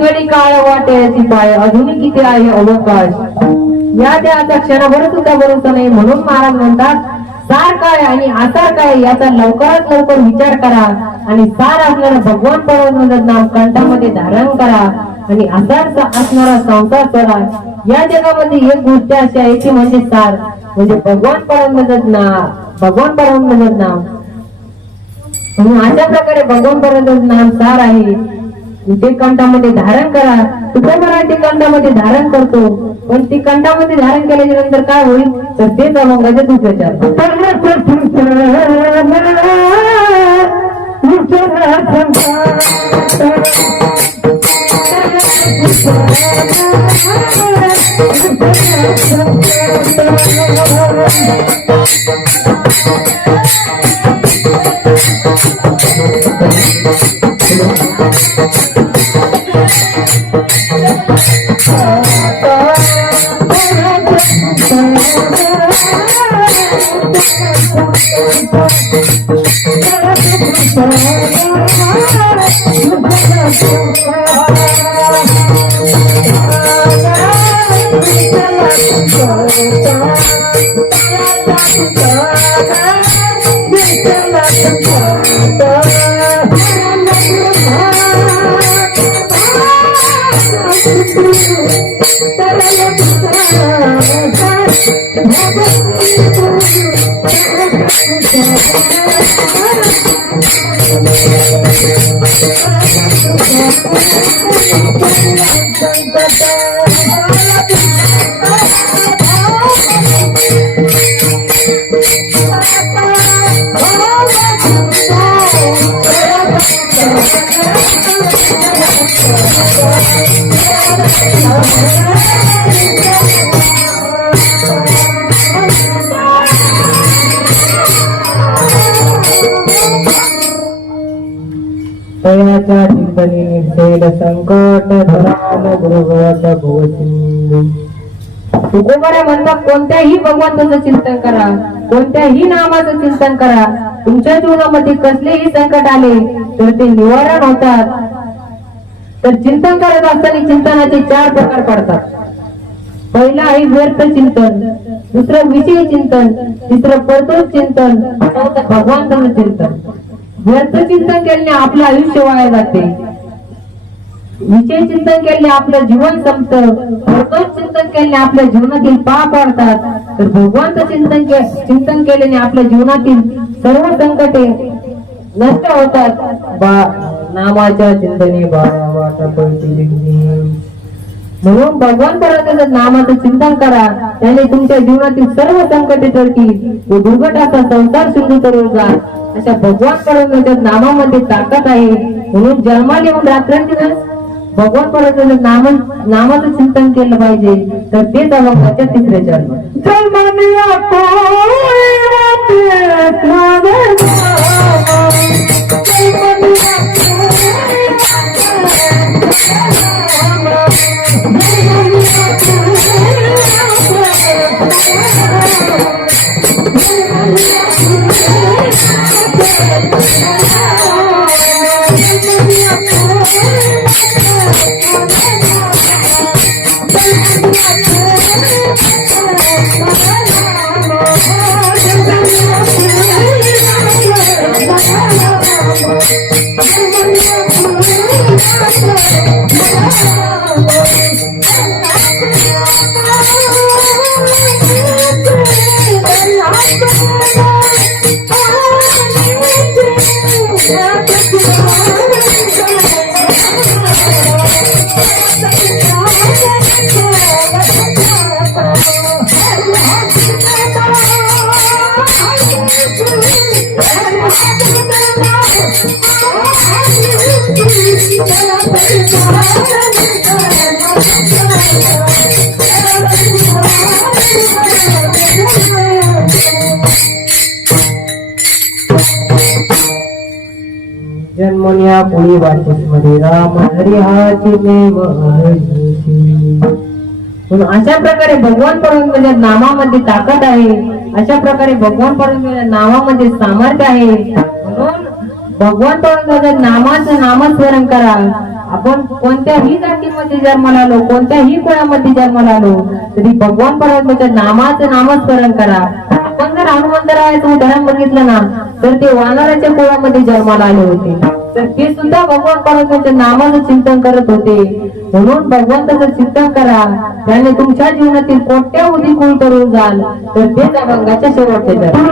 घडी काळ वाटेची पाय अजूनही किती आहे अवकाश. या देहाचा क्षणभर सुद्धा भरोसा नाही. म्हणून महाराज म्हणतात सार काय आणि आसार काय याचा लवकरात लवकर विचार करा. आणि सार असणारा भगवान परमानंद नाम कंठामध्ये धारण करा. आणि आसार असणारा संसार करा. या जगामध्ये एक गोष्ट अशी आहे की म्हणजे सार म्हणजे भगवान परमानंद नाम. भगवान परमानंद नाम म्हणून अशा प्रकारे भगवान परमानंद नाम सार आहे. ते कंठामध्ये धारण करा. तुकोबरा ते कंठामध्ये धारण करतो. पण ते कंठामध्ये धारण केल्याच्या नंतर काय होईल तर तेच अभंगाचे दुःखाचार. तयाच्या चिंतनी निर्सेल संकट धराम गुरुवत भवसिंधू. तुकोबरा म्हणतात कोणत्याही भगवंताचं चिंतन करा. कोणत्याही नामाचं चिंतन करा. तुमच्या जीवनामध्ये कसलेही संकट आले तर ते निवारण होतात. तर चिंतन करत असताना चिंतनाचे 4 प्रकार पडतात. पहिला आहे व्यर्थ चिंतन, दुसरं विषय चिंतन, तिसरं परतोष चिंतन, चौथं भगवंताचं चिंतन. व्यर्थ चिंतन केल्याने आपलं आयुष्य वाया जाते. विषय चिंतन केल्याने आपलं जीवन संपतं. परतोष चिंतन केल्याने आपल्या जीवनातील पाप वाढतात. तर भगवंत चिंतन केल्याने आपल्या जीवनातील सर्व संकटे नष्ट होतात. नामाच्या चिंतने बाळा वाटा पळती म्हणून भगवान परमेश्वराच्या नामाचं चिंतन करा, त्याने तुमच्या जीवनातील सर्व संकटे टळतील व दुर्घटाचा संसार सिंधू तरुण जा. अशा भगवान परमेश्वराच्या नामामध्ये ताकद आहे. म्हणून जन्माला येऊन रात्रंदिवस भगवान परमेश्वराच्या नामाचं चिंतन केलं पाहिजे, तर तेच अभंगाच्या तिसरे जन्म. जन्मोनिया पुढे वाचस्मध्ये राम हरी हाची मेव हरीची. म्हणून अशा प्रकारे भगवान परमेश्वराच्या नामामध्ये ताकद आहे. अशा प्रकारे भगवान परमेश्वराच्या नामामध्ये सामर्थ्य आहे. म्हणून भगवान परमेश्वराच्या नामाचं नामस्मरण करा. आपण कोणत्याही जातीमध्ये जन्माला आलो, कोणत्याही कुळामध्ये जन्माला आलो, तरी भगवान परमेश्वराच्या नामाचं नामस्मरण करा. आपण जर हनुमंतरायाचं उदाहरण बघितलं ना, तर ते वानराच्या कुळामध्ये जन्माला आले होते, तर ते सुद्धा भगवान परमेश्वराच्या नामाचं चिंतन करत होते. म्हणून भगवंताचं चिंतन करा, त्याने तुमच्या जीवनातील कोट्यावधी कुळ करून जाल, तर तेच अभंगाच्या शेवटचे जन्म.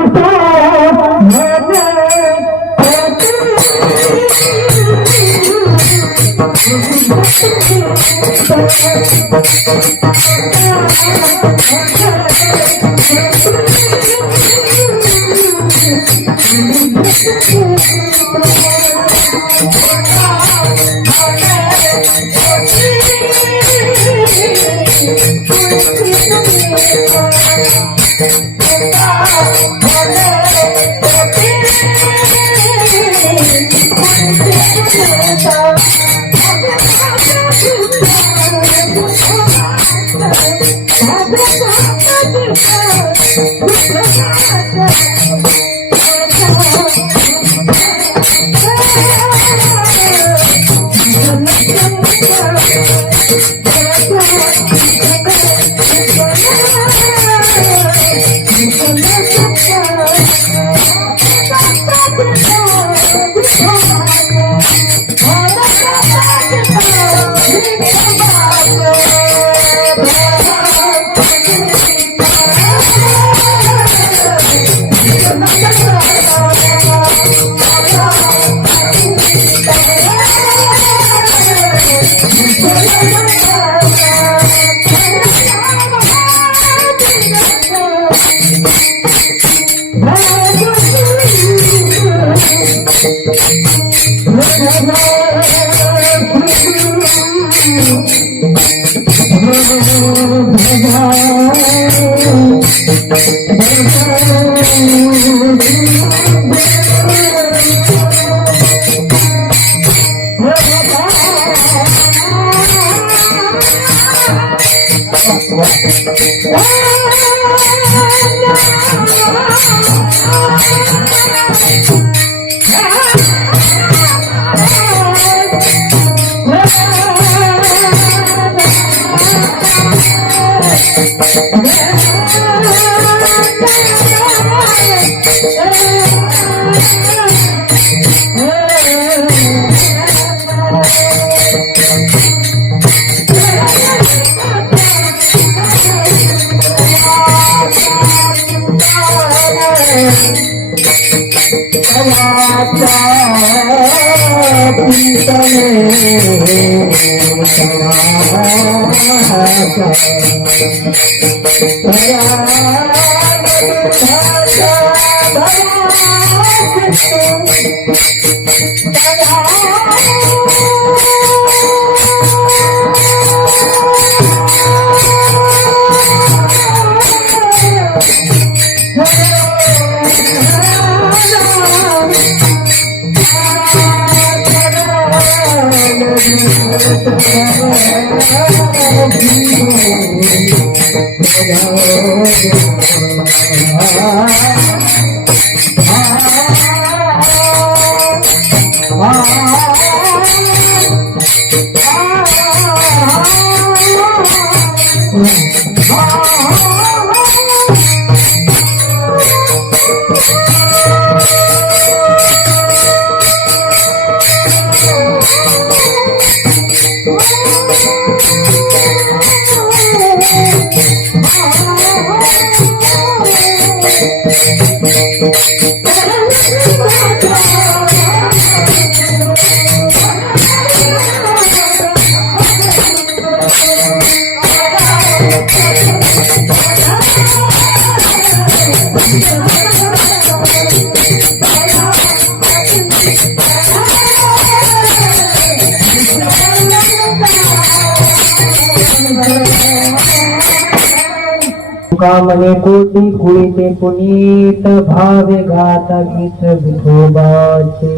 कामने कोटी कुळीते पुनीत भावे गाता गीत विठोबाचे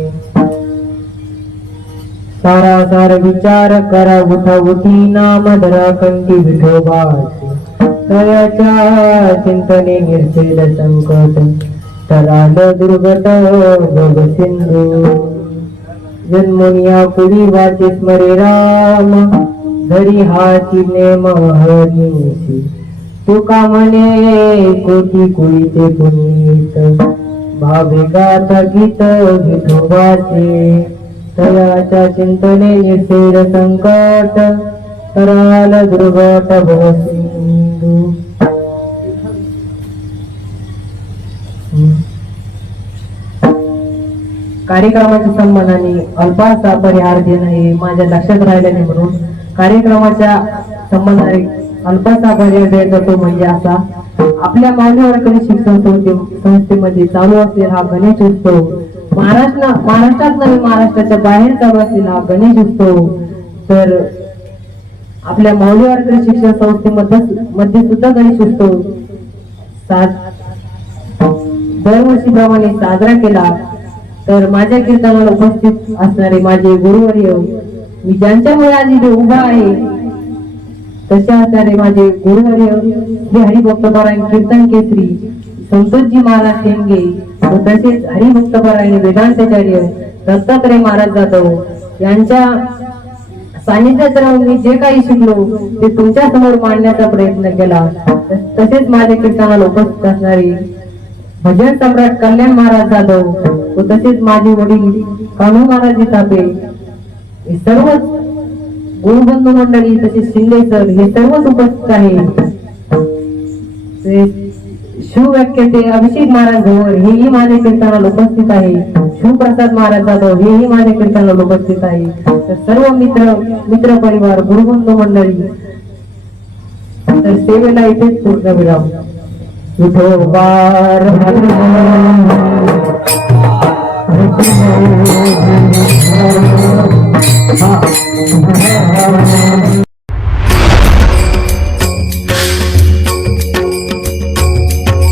सारासार विचार करा उठा उठी नाम धरा कंठी विठोबाचे तयाच्या चिंतने निर्षेद संकट तराल दुर्गत जग सिंधू जन्मुनिया कुळी वाचे स्मरे राम धरी हाची नेम हरिसी तुका म्हणे कोटी कुळीते पुनीत भावे गाता गीत विठोबाचे तयाच्या चिंतने निषेध संकट कराल दुर्गट भवसिंधू. कार्यक्रमाच्या संबंधाने अल्पासा परिहार देणं हे माझ्या लक्षात राहिलं नाही, म्हणून कार्यक्रमाच्या संबंधाने अल्पासा परिहार द्यायचा तो म्हणजे असा. आपल्या माऊलीवाडकरी शिक्षण संस्थेमध्ये चालू असलेला हा गणेश उत्सव महाराष्ट्रात नव्हे महाराष्ट्राच्या बाहेर चालू असलेला हा गणेश उत्सव तर आपल्या माऊलीवाडकरी शिक्षण संस्थेमध्ये सुद्धा गणेश उत्सव दरवर्षीप्रमाणे साजरा केला. तर माझ्या कीर्तनाला उपस्थित असणारे माझे गुरुवर्य, मी ज्यांच्यामुळे आज इथे उभा आहे तसे असणारे माझे गुरुवर्य श्री हरिभक्तपरायण कीर्तन केसरी संतोषजी महाराज शेंगे व तसेच हरिभक्तपरायण वेदांताचार्य दत्तात्रय महाराज जाधव यांच्या सानिध्यात राहून मी जे काही शिकलो ते तुमच्या समोर मांडण्याचा प्रयत्न केला. तसेच माझ्या कीर्तनाला उपस्थित असणारे भजन सम्राट कल्याण महाराज जाधव व तसेच माझे वडील कान्हू महाराज तापे हे सर्व गुरुबंधू मंडळी तसेच शिंदे सर हे सर्वच उपस्थित आहे. शिवव्याख्याते अभिषेक महाराज गौर हेही माझ्या कीर्तनाला उपस्थित आहे. शिवप्रसाद महाराज जाधव हेही माझ्या कीर्तनाला उपस्थित आहे. तर सर्व मित्र परिवार गुरुबंधू मंडळी तर सेवेला इथेच पूर्ण विराम. विठोबा